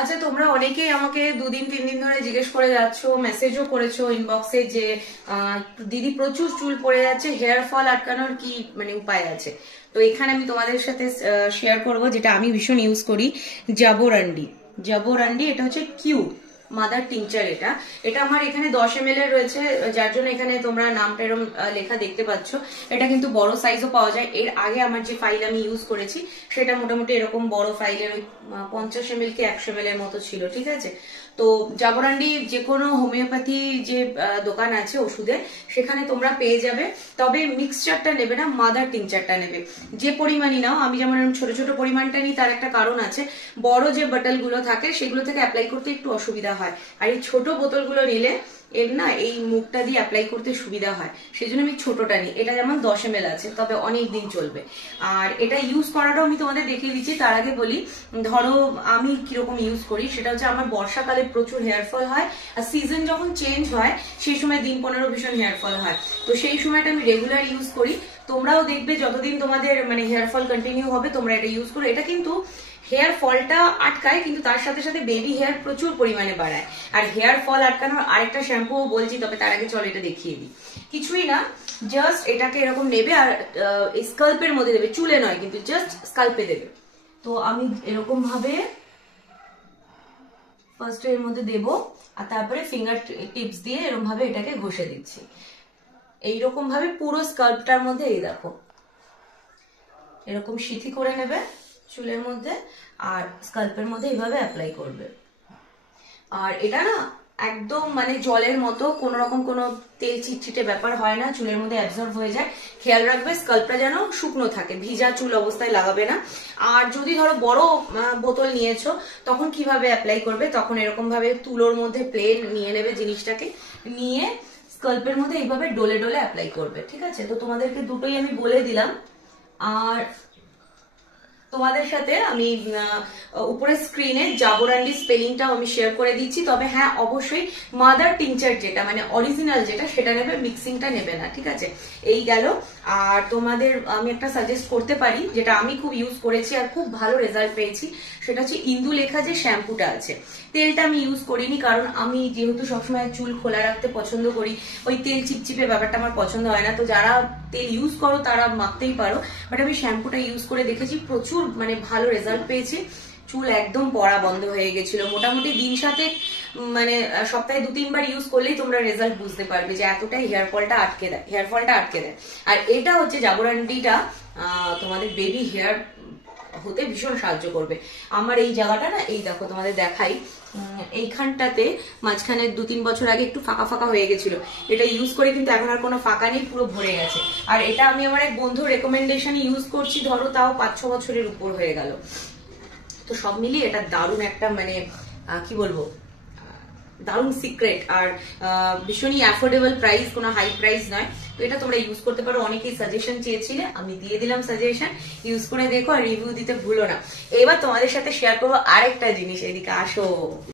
আচ্ছা, তোমরা অনেকেই আমাকে 2 দিন 3 দিন ধরে জিজ্ঞেস করে যাচ্ছ, মেসেজও করেছো ইনবক্সে যে দিদি প্রচুর চুল পড়ে যাচ্ছে, হেয়ার ফল আটকানোর কি মানে উপায় আছে? তো এখানে আমি তোমাদের সাথে শেয়ার করব যেটা আমি ভীষণ ইউজ করি, জাবোরান্ডি। জাবোরান্ডি এটা হচ্ছে কিউ মাদার টিংচার। এটা এটা আমার এখানে 10 ml এর রয়েছে, যার জন্য এখানে তোমরা নামটা এরকম লেখা দেখতে পাচ্ছ। এটা কিন্তু বড় সাইজও পাওয়া যায়। এর আগে আমার যে ফাইল আমি ইউজ করেছি সেটা মোটামুটি এরকম বড় ফাইলের ওই 50 ml কি 100 ml এর মতো ছিল, ঠিক আছে। তো জাবোরান্ডি যে কোনো হোমিওপ্যাথি যে দোকান আছে ওষুধের, সেখানে তোমরা পেয়ে যাবে। তবে মিক্সচারটা নেবে না, মাদার টিংচারটা নেবে। যে পরিমাণই নাও, আমি যেমন ছোট ছোট পরিমাণটা নিই, তার একটা কারণ আছে। বড় যে বটল গুলো থাকে সেগুলো থেকে অ্যাপ্লাই করতে একটু অসুবিধা হয়, আর এই ছোট বোতলগুলো নিলে এর না এই মুখটা দিয়ে অ্যাপ্লাই করতে সুবিধা হয়, সেই জন্য আমি ছোটটা নিই। এটা যেমন 10 ml আছে, তবে অনেক দিন চলবে। আর এটা ইউজ করাটাও আমি তোমাদের দেখিয়ে দিচ্ছি। তার আগে বলি, ধরো আমি কিরকম ইউজ করি, সেটা হচ্ছে আমার বর্ষাকালে প্রচুর হেয়ার ফল হয়, আর সিজন যখন চেঞ্জ হয় সেই সময় দিন 15 ভীষণ হেয়ার ফল হয়। তো সেই সময়টা আমি রেগুলার ইউজ করি। তোমরাও দেখবে যতদিন তোমাদের মানে হেয়ার ফল কন্টিনিউ হবে তোমরা এটা ইউজ করো। এটা কিন্তু হেয়ার ফলটা আটকায়, কিন্তু তার সাথে সাথে বেবি হেয়ার প্রচুর পরিমাণে বাড়ায়। আর হেয়ার ফল আটকানোর আরেকটা শ্যাম্পু বলছি, তবে তার আগে চল এটা দেখিয়ে দিই। কিছুই না, জাস্ট এটাকে এরকম নেবে আর স্কাল্পের মধ্যে দেবে, চুলে নয় কিন্তু, জাস্ট স্কাল্পে দেবে। তো আমি এরকম ভাবে ফার্স্ট এর মধ্যে দেব, আর তারপরে ফিঙ্গার টিপস দিয়ে এরকম ভাবে এটাকে ঘষে দিচ্ছি। এইরকম ভাবে পুরো স্কাল্পটার মধ্যে, এই দেখো এরকম সিথি করে নেবে চুলের মধ্যে, আর স্কাল্পের মধ্যে এইভাবে অ্যাপ্লাই করবে। আর এটা না একদম মানে জলের মতো, কোন রকম কোনো তেল চিটচিটে ব্যাপার হয় না, চুলের মধ্যে অ্যাবজর্ব হয়ে যায়। খেয়াল রাখবে স্কাল্পটা যেন শুকনো থাকে, ভিজা চুল অবস্থায় লাগাবে না। আর যদি ধরো বড় বোতল নিয়েছো, তখন কিভাবে অ্যাপ্লাই করবে, তখন এরকম ভাবে তুলোর মধ্যে প্লেন নিয়ে নেবে জিনিসটাকে, নিয়ে স্কাল্পের মধ্যে এইভাবে ডলে ডলে অ্যাপ্লাই করবে, ঠিক আছে। তো তোমাদেরকে দুটোই আমি বলে দিলাম। আর তোমাদের সাথে আমি উপরে স্ক্রিনে জাবোরান্ডি স্পেলিংটাও আমি শেয়ার করে দিচ্ছি। তবে হ্যাঁ, অবশ্যই মাদার টিংচার যেটা মানে অরিজিনাল যেটা, সেটা নেবে, মিক্সিংটা নেবে না, ঠিক আছে। এই গেল। আর তোমাদের আমি একটা সাজেস্ট করতে পারি, যেটা আমি খুব ইউজ করেছি আর খুব ভালো রেজাল্ট পেয়েছি, সেটা হচ্ছে ইন্দুলেখা যে শ্যাম্পুটা আছে। তেলটা আমি ইউজ করিনি, কারণ আমি যেহেতু সবসময় চুল খোলা রাখতে পছন্দ করি, ওই তেল চিপচিপে ব্যাপারটা আমার পছন্দ হয় না। তো যারা তেল ইউজ করো তারা মাখতেই পারো, বাট আমি শ্যাম্পুটা ইউজ করে দেখেছি, প্রচুর মানে ভালো রেজাল্ট পেয়েছি। চুল একদম পড়া বন্ধ হয়ে গেছিল মোটামুটি দিন সাথে, মানে সপ্তাহে 2-3 বার ইউজ করলেই তোমরা রেজাল্ট বুঝতে পারবে যে এতটাই হেয়ার ফলটা আটকে দেয়। আর এটা হচ্ছে জাবোরান্ডিটা তোমাদের বেবি হেয়ার হতে ভীষণ সাহায্য করবে। আমার এই জায়গাটা না, এই দেখো তোমাদের দেখাই, এইখানটাতে মাঝখানে 2-3 বছর আগে একটু ফাঁকা ফাঁকা হয়ে গেছিল। এটা ইউজ করে কিন্তু এখন আর কোনো ফাঁকা নেই, পুরো ভরে গেছে। আর এটা আমি আমার এক বন্ধুর রেকমেন্ডেশনে ইউজ করছি, ধরো তাও 5-6 বছরের উপর হয়ে গেল। তো সব মিলিয়ে এটা দারুণ একটা মানে কি বলবো, দারুণ সিক্রেট, আর ভীষণই অ্যাফোর্ডেবল প্রাইস, কোনো হাই প্রাইস নয়। তো এটা তোমরা ইউজ করতে পারো। অনেকেই সাজেশন চেয়েছিলে, আমি দিয়ে দিলাম সাজেশন, ইউজ করে দেখো আর রিভিউ দিতে ভুলো না। এবার তোমাদের সাথে শেয়ার করবো আরেকটা জিনিস, এদিকে আসো।